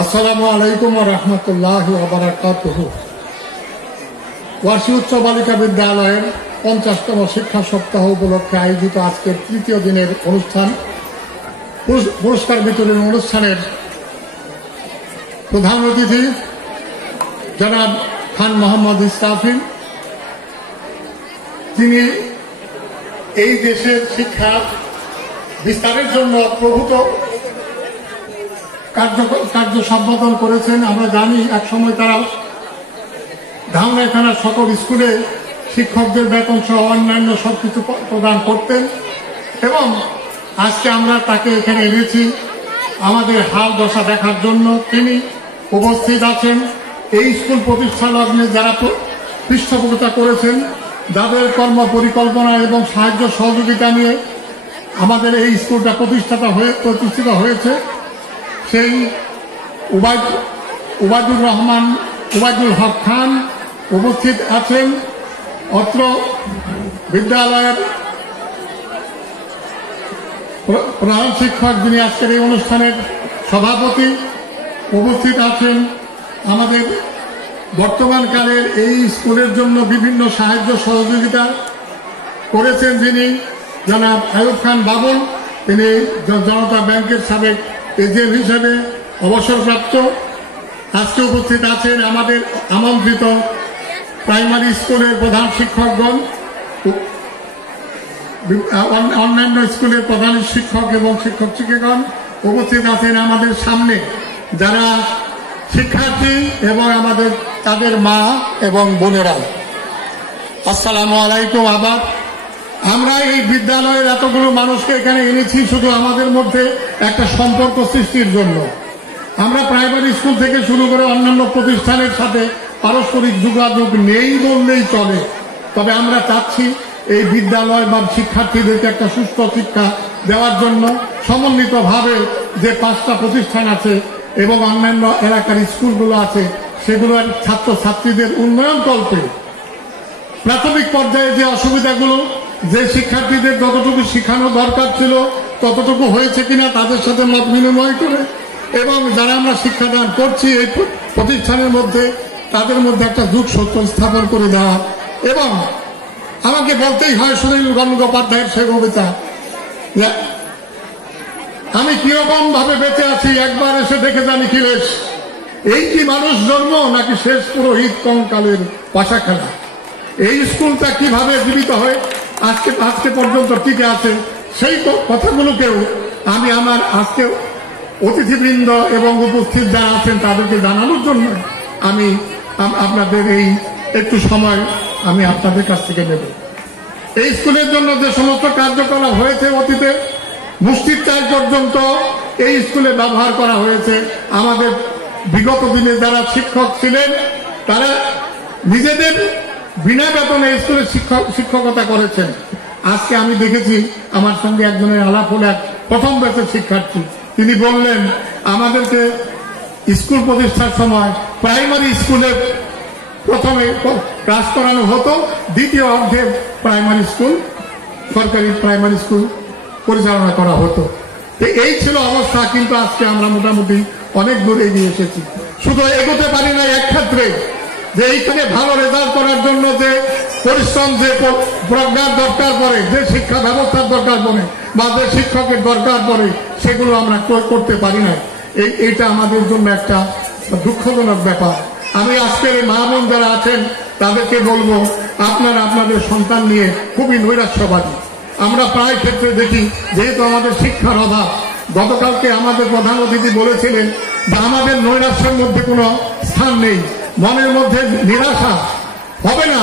আসসালামু আলাইকুম ওয়া রাহমাতুল্লাহি ওয়া বারাকাতুহু। ওয়াসি উচ্চ বালিকা বিদ্যালয়ের 50তম শিক্ষা সপ্তাহ উপলক্ষে আয়োজিত আজকের তৃতীয় দিনের অনুষ্ঠান পুরস্কার বিতরণ অনুষ্ঠানের প্রধান অতিথি জনাব খান মোহাম্মদ ইসরাফিল, তিনি এই দেশের শিক্ষা বিস্তারের জন্য প্রভূত কার্য সম্পাদন করেছেন। আমরা জানি একসময় তারা ধামরাই থানার সকল স্কুলে শিক্ষকদের বেতন সহ অন্যান্য সবকিছু প্রদান করতেন এবং আজকে আমরা তাকে এখানে এনেছি আমাদের হাল দশা দেখার জন্য। তিনি উপস্থিত আছেন এই স্কুল প্রতিষ্ঠা লগ্নে যারা পৃষ্ঠপোষকতা করেছেন, যাদের কর্ম পরিকল্পনা এবং সাহায্য সহযোগিতা নিয়ে আমাদের এই স্কুলটা প্রতিষ্ঠিত হয়েছে। সেই উবায়দুল হক খান উপস্থিত আছেন। অত্র বিদ্যালয়ের প্রধান শিক্ষক, যিনি আজকের এই অনুষ্ঠানের সভাপতি। উপস্থিত আছেন আমাদের বর্তমানকালের এই স্কুলের জন্য বিভিন্ন সাহায্য সহযোগিতা করেছেন যিনি জনাব আয়ুব খান বাবুল, তিনি জনতা ব্যাংকের সাবেক এজেন্ট হিসেবে অবসরপ্রাপ্ত। আজকে উপস্থিত আছেন আমাদের আমন্ত্রিত প্রাইমারি স্কুলের প্রধান শিক্ষকগণ, অন্যান্য স্কুলের প্রধান শিক্ষক এবং শিক্ষক শিক্ষিকাগণ। উপস্থিত আছেন আমাদের সামনে যারা শিক্ষার্থী এবং আমাদের তাদের মা এবং বোনেরা। আসসালামু আলাইকুম। আবার আমরা এই বিদ্যালয়ের এতগুলো মানুষকে এখানে এনেছি শুধু আমাদের মধ্যে একটা সম্পর্ক সৃষ্টির জন্য। আমরা প্রাইমারি স্কুল থেকে শুরু করে অন্যান্য প্রতিষ্ঠানের সাথে পারস্পরিক যোগাযোগ নেই বললেই চলে, তবে আমরা চাচ্ছি এই বিদ্যালয় বা শিক্ষার্থীদেরকে একটা সুস্থ শিক্ষা দেওয়ার জন্য সমন্বিতভাবে যে 5টা প্রতিষ্ঠান আছে এবং অন্যান্য এলাকার স্কুলগুলো আছে সেগুলোর ছাত্রছাত্রীদের উন্নয়ন কল্পে প্রাথমিক পর্যায়ে যে অসুবিধাগুলো, যে শিক্ষার্থীদের যতটুকু শেখানো দরকার ছিল ততটুকু হয়েছে কিনা তাদের সাথে মত বিনিময় করে এবং যারা আমরা শিক্ষাদান করছি এই প্রতিষ্ঠানের মধ্যে তাদের মধ্যে একটা যোগসূত্র স্থাপন করে দেওয়া। এবং আমাকে বলতেই হয় সুনীল গঙ্গোপাধ্যায়ের সে কবিতা, আমি কিরকম ভাবে বেঁচে আছি একবার এসে দেখে জানি কিলেশ, এই কি মানুষ জন্ম নাকি শেষ পুরোহিত কঙ্কালের পাশা খেলা। এই স্কুলটা কিভাবে জীবিত হয়ে আজকে পর্যন্ত টিকে আছে সেই কথাগুলোকেও আমি আমার আজকে অতিথিবৃন্দ এবং উপস্থিত যারা আছেন তাদেরকে জানানোর জন্য আমি আপনাদের এই একটু সময় আমি আপনাদের কাছ থেকে নেব। এই স্কুলের জন্য যে সমস্ত কার্যকলাপ হয়েছে অতীতে মুষ্টির চাল পর্যন্ত এই স্কুলে ব্যবহার করা হয়েছে। আমাদের বিগত দিনে যারা শিক্ষক ছিলেন তারা নিজেদের বিনা বেতনে স্কুলে শিক্ষকতা করেছেন। আজকে আমি দেখেছি আমার সঙ্গে একজনের আলাপ হল, এক প্রথম ব্যাচের শিক্ষার্থী, তিনি বললেন আমাদেরকে স্কুল প্রতিষ্ঠার সময় প্রাইমারি স্কুলে প্রথমে ক্লাস করানো হতো, দ্বিতীয় অর্ধে প্রাইমারি স্কুল, সরকারি প্রাইমারি স্কুল পরিচালনা করা হতো। এই ছিল অবস্থা, কিন্তু আজকে আমরা মোটামুটি অনেক দূর এগিয়ে এসেছি। শুধু এগোতে পারি না এক ক্ষেত্রে, যে এইখানে ভালো রেজাল্ট করার জন্য যে পরিশ্রম, যে প্রজ্ঞার দরকার পড়ে, যে শিক্ষা ব্যবস্থার দরকার পড়ে বা যে শিক্ষকের দরকার পড়ে সেগুলো আমরা করতে পারি না। এইটা আমাদের জন্য একটা দুঃখজনক ব্যাপার। আমি আজকের এই মা বোন যারা আছেন তাদেরকে বলবো, আপনারা আপনাদের সন্তান নিয়ে খুবই নৈরাশ্যবাদী। আমরা প্রায় ক্ষেত্রে দেখি, যেহেতু আমাদের শিক্ষার অভাব, গতকালকে আমাদের প্রধান অতিথি বলেছিলেন যে আমাদের নৈরাশ্যের মধ্যে কোনো স্থান নেই, মনের মধ্যে নিরাশা হবে না,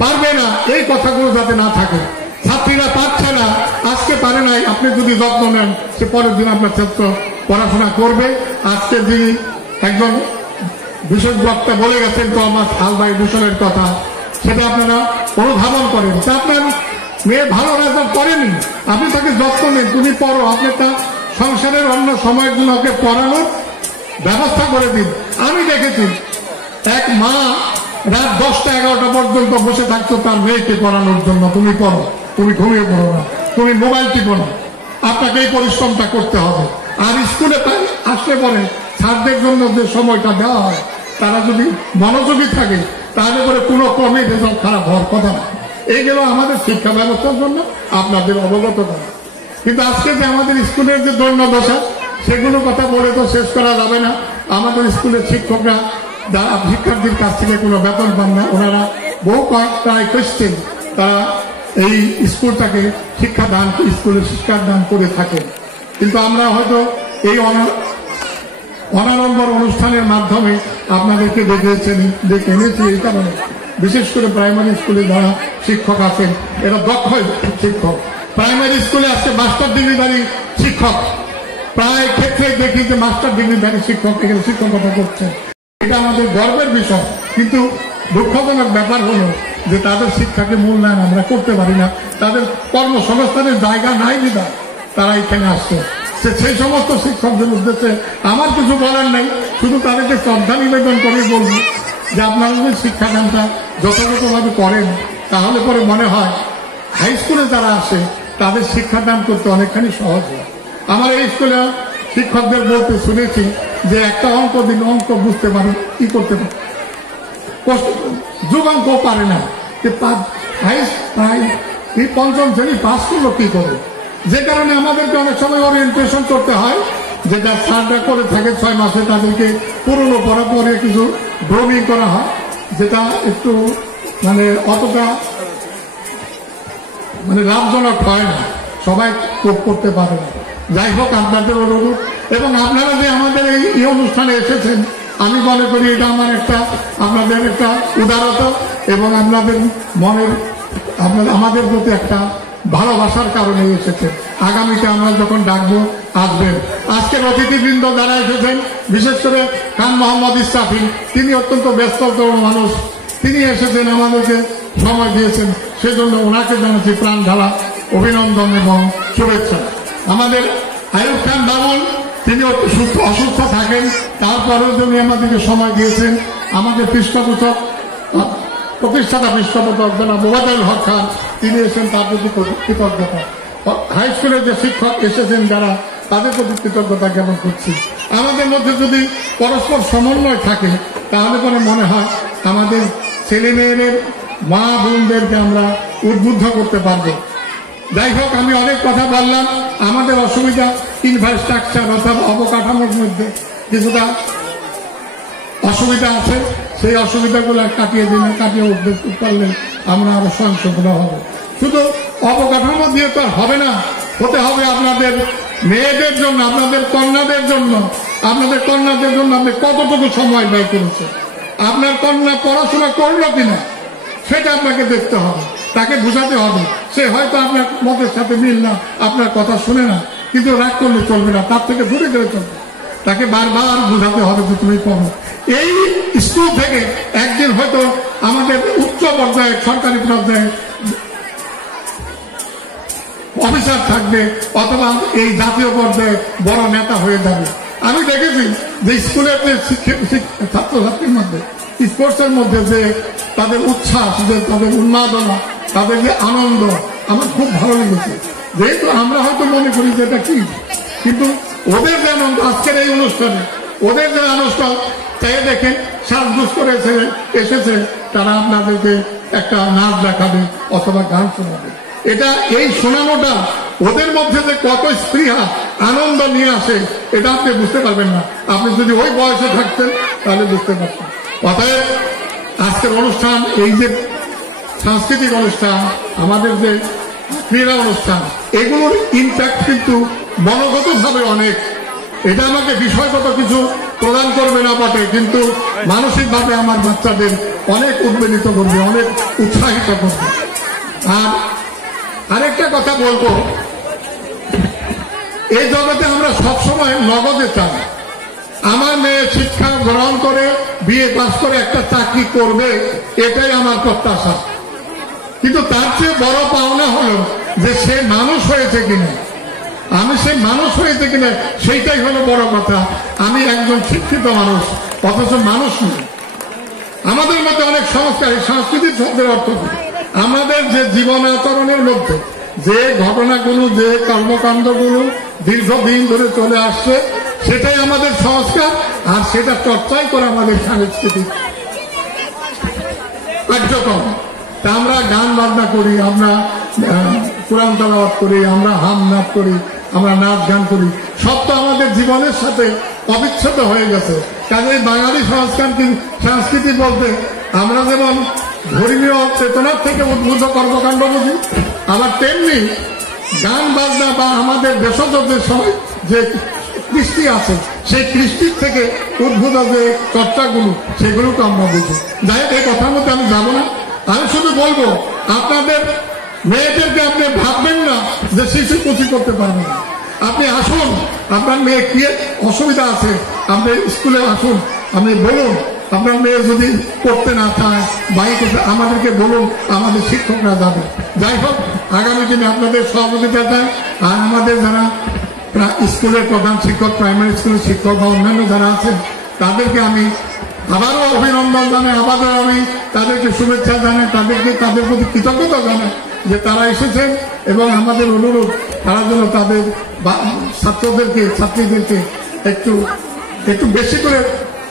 পারবে না, এই কথাগুলো যাতে না থাকে। ছাত্রীরা পারছে না, আজকে পারে নাই, আপনি যদি যত্ন নেন সে পরের দিন আপনার ছাত্র পড়াশোনা করবে। আজকে যিনি একজন বিশেষ বক্তা বলে গেছেন আমার আলবাই দূষণের কথা, সেটা আপনারা অনুধাবন করেন। তা আপনার মেয়ে ভালো রেজাল্ট করেনি, আপনি তাকে যত্ন নেন, তুমি পড়ো, আপনি তার সংসারের অন্য সময়ের জন্য ওকে পড়ানোর ব্যবস্থা করে দিন। আমি দেখেছি এক মা রাত 10টা 11টা পর্যন্ত বসে থাকতো তার মেয়েকে পড়ানোর জন্য, তুমি পড়ো, তুমি ঘুমিয়ে পড়ো না, তুমি মোবাইল টিপো না, আপনাকে এই পরিশ্রমটা করতে হবে। আর স্কুলে আসলে পরে ছাত্রদের জন্য যে সময়টা দেওয়া হয় তারা যদি মনোযোগী থাকে তাহলে করে কোনো ক্রমে রেজাল্ট খারাপ হওয়ার কথা না। এইগুলো আমাদের শিক্ষা ব্যবস্থার জন্য আপনাদের অবগত করা। কিন্তু আজকে যে আমাদের স্কুলের যে দৈন্য দশা সেগুলো কথা বলে তো শেষ করা যাবে না। আমাদের স্কুলের শিক্ষকরা যারা শিক্ষার্থীর কাছ থেকে কোনো বেতন পান না, ওনারা বহু প্রায় কোশ্চেন তারা এই স্কুলটাকে স্কুলের শিক্ষাদান করে থাকেন। কিন্তু আমরা হয়তো এই অনাড়ম্বর অনুষ্ঠানের মাধ্যমে আপনাদেরকে ডেকে এনেছি এই কারণে, বিশেষ করে প্রাইমারি স্কুলে যারা শিক্ষক আছেন এরা দক্ষ শিক্ষক। প্রাইমারি স্কুলে আজকে মাস্টার ডিগ্রিধারী শিক্ষক প্রায় ক্ষেত্রে দেখি যে মাস্টার ডিগ্রিধারী শিক্ষক এখানে শিক্ষকতা করছেন। এটা আমাদের গর্বের বিষয়, কিন্তু দুঃখজনক ব্যাপার হলো যে তাদের শিক্ষাকে মূল্যায়ন আমরা করতে পারি না। তাদের কর্মসংস্থানের জায়গা নাই বিধায় তারা এখানে আসছে। সেই সমস্ত শিক্ষকদের উদ্দেশ্যে আমার কিছু বলার নেই, শুধু তাদেরকে শ্রদ্ধা নিবেদন করে বলবো যে আপনারা যদি শিক্ষাদানটা যথাযথভাবে করেন তাহলে পরে মনে হয় হাই স্কুলে যারা আসে তাদের শিক্ষাদান করতে অনেকখানি সহজ হয়। আমার এই স্কুলে শিক্ষকদের বলতে শুনেছি যে একটা অঙ্ক দিন অঙ্ক বুঝতে পারে কি করতে পারে, যোগ অঙ্ক পারে না, এই পঞ্চম শ্রেণী পাস করলো কি করে। যে কারণে আমাদেরকে অনেক সময় ওরিয়েন্টেশন করতে হয়, যেটা স্যাররা করে থাকে 6 মাসে তাদেরকে পুরনো পড়া পরে কিছু ড্রয়িং করা হয়, যেটা একটু অতটা লাভজনক হয় না, সবাই করতে পারে না। যাই হোক, আপনাদের অনুরোধ এবং আপনারা যে আমাদের এই অনুষ্ঠানে এসেছেন আমি মনে করি এটা আপনাদের একটা উদারতা এবং আপনাদের মনের আমাদের প্রতি একটা ভালোবাসার কারণে এসেছে। আগামীতে আমরা যখন ডাকবো আসবেন। আজকের অতিথিবৃন্দ যারা এসেছেন, বিশেষ করে খান মোহাম্মদ ইসরাফিল, তিনি অত্যন্ত ব্যস্ততম মানুষ, তিনি এসেছেন আমাদেরকে সময় দিয়েছেন, সেজন্য ওনাকে জানাচ্ছি প্রাণ ঢালা অভিনন্দন এবং শুভেচ্ছা। আমাদের আয়ুব খান বাবুল, তিনি অসুস্থ থাকেন, তারপরেও তিনি আমাদেরকে সময় দিয়েছেন। আমাদের পৃষ্ঠপোষক প্রতিষ্ঠাতা পৃষ্ঠপোষক জনাব মোবাদুল হক খান, তিনি এসেছেন, তার প্রতি কৃতজ্ঞতা। হাই স্কুলের যে শিক্ষক এসেছেন যারা, তাদের প্রতি কৃতজ্ঞতা জ্ঞাপন করছি। আমাদের মধ্যে যদি পরস্পর সমন্বয় থাকে তাহলে পরে মনে হয় আমাদের ছেলে মেয়েদের মা বোনদেরকে আমরা উদ্বুদ্ধ করতে পারবো। যাই হোক, আমি অনেক কথা বললাম। আমাদের অসুবিধা ইনফ্রাস্ট্রাকচার অর্থাৎ অবকাঠামোর মধ্যে কিছুটা অসুবিধা আছে, সেই অসুবিধাগুলো কাটিয়ে উঠতে পারলে আমরা আরো স্বয়ংসম্পূর্ণ হব। শুধু অবকাঠামো দিয়ে তো হবে না, হতে হবে আপনাদের মেয়েদের জন্য, আপনাদের কন্যাদের জন্য। আপনাদের কন্যাদের জন্য আপনি কতটুকু সময় ব্যয় করেছেন, আপনার কন্যা পড়াশোনা করলো কিনা সেটা আপনাকে দেখতে হবে, তাকে বোঝাতে হবে। সে হয়তো আপনার মতের সাথে মিল না, আপনার কথা শুনে না, কিন্তু রাগ করলে চলবে না, তার থেকে দূরে গেলে চলবে। তাকে বারবার বোঝাতে হবে যে তুমি পড়ো। এই স্কুল থেকে একদিন হয়তো আমাদের উচ্চ পর্যায়ে সরকারি পর্যায়ে অফিসার থাকবে, অথবা এই জাতীয় পর্যায়ে বড় নেতা হয়ে যাবে। আমি দেখেছি যে স্কুলের যে ছাত্রছাত্রীর মধ্যে স্পোর্টসের মধ্যে যে তাদের উচ্ছ্বাস, যে তাদের উন্মাদনা, তাদের যে আনন্দ, আমার খুব ভালো লেগেছে। যেহেতু আমরা হয়তো মনে করি যে এটা কি, কিন্তু ওদের যেন আজকের এই অনুষ্ঠানে ওদের যে অনুষ্ঠান চাই দেখেন, সাজগোজ করে এসেছে, তারা আপনাদেরকে একটা নাচ দেখাবে অথবা গান শোনাবে। এটা এই শোনানোটা ওদের মধ্যে যে কত স্পৃহা আনন্দ নিয়ে আসে এটা আপনি বুঝতে পারবেন না। আপনি যদি ওই বয়সে থাকতেন তাহলে বুঝতে পারতেন। অতএব আজকের অনুষ্ঠান, এই যে সাংস্কৃতিক অনুষ্ঠান, আমাদের যে ক্রীড়া অনুষ্ঠান, এগুলোর ইম্প্যাক্ট কিন্তু মনোগতভাবে অনেক। এটা আমাকে বিষয়গত কিছু প্রদান করবে না বটে, কিন্তু মানসিকভাবে আমার বাচ্চাদের অনেক উদ্বেলিত করবে, অনেক উৎসাহিত করবে। আর আরেকটা কথা বলবো, এই জগতে আমরা সবসময় নগদে চাই। আমার মেয়ে শিক্ষা গ্রহণ করে বিএ পাস করে একটা চাকরি করবে, এটাই আমার প্রত্যাশা। কিন্তু তার চেয়ে বড় পাওনা হলো যে সে মানুষ হয়েছে কিনা, সে মানুষ হয়েছে কিনা সেইটাই হলো বড় কথা। আমি একজন শিক্ষিত মানুষ, অথচ মানুষ নই। আমাদের মধ্যে অনেক সংস্কার, সাংস্কৃতিক শব্দের অর্থ আমাদের যে জীবন আচরণের মধ্যে যে ঘটনাগুলো, যে কর্মকাণ্ডগুলো দীর্ঘদিন ধরে চলে আসছে, সেটাই আমাদের সংস্কার, আর সেটা চর্চাই করে আমাদের সাংস্কৃতিক কার্যক্রম। তা আমরা গান বাজনা করি, আমরা কোরআন তেলাওয়াত করি, আমরা হাম নাচ করি, আমরা নাচ গান করি, সব তো আমাদের জীবনের সাথে অবিচ্ছেদ্য হয়ে গেছে। কাজে বাঙালি সংস্কৃতি বলতে আমরা যেমন ধর্মীয় চেতনার থেকে উদ্ভূত কর্মকাণ্ড বুঝি, আবার তেমনি গান বাজনা বা আমাদের দেশজদের সময় যে কৃষ্টি আছে, সেই কৃষ্টির থেকে উদ্ভূত যে চর্চাগুলো, সেগুলোকে আমরা বুঝি। যাই হোক, এই কথার মধ্যে আমি যাব না। আমি শুধু বলবো, আপনাদের মেয়েদেরকে আপনি ভাববেন না যে শিশু কুচি করতে পারবেন না। আপনি আসুন, আপনার মেয়ে কি অসুবিধা আছে, আপনি স্কুলে আসুন, আপনি বলুন। আপনার মেয়ে যদি করতে না চায়, বাইরে আমাদেরকে বলুন, আমাদের শিক্ষকরা যাবে। যাই হোক, আগামী দিনে আপনাদের সহযোগিতা চাই। আর আমাদের যারা স্কুলের প্রধান শিক্ষক, প্রাইমারি স্কুলের শিক্ষক বা অন্যান্য যারা আছেন, তাদেরকে আমি আবারও অভিনন্দন জানাই, আবারও আমি তাদেরকে শুভেচ্ছা জানাই, তাদের প্রতি কৃতজ্ঞতা জানাই যে তারা এসেছেন, এবং আমাদের অনুরোধ তারা যেন তাদের ছাত্রদেরকে, ছাত্রীদেরকে একটু বেশি করে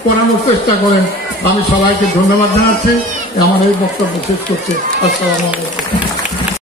পড়ানোর চেষ্টা করেন। আমি সবাইকে ধন্যবাদ জানাচ্ছি। আমার এই বক্তব্য শেষ করছি। আসসালামু আলাইকুম।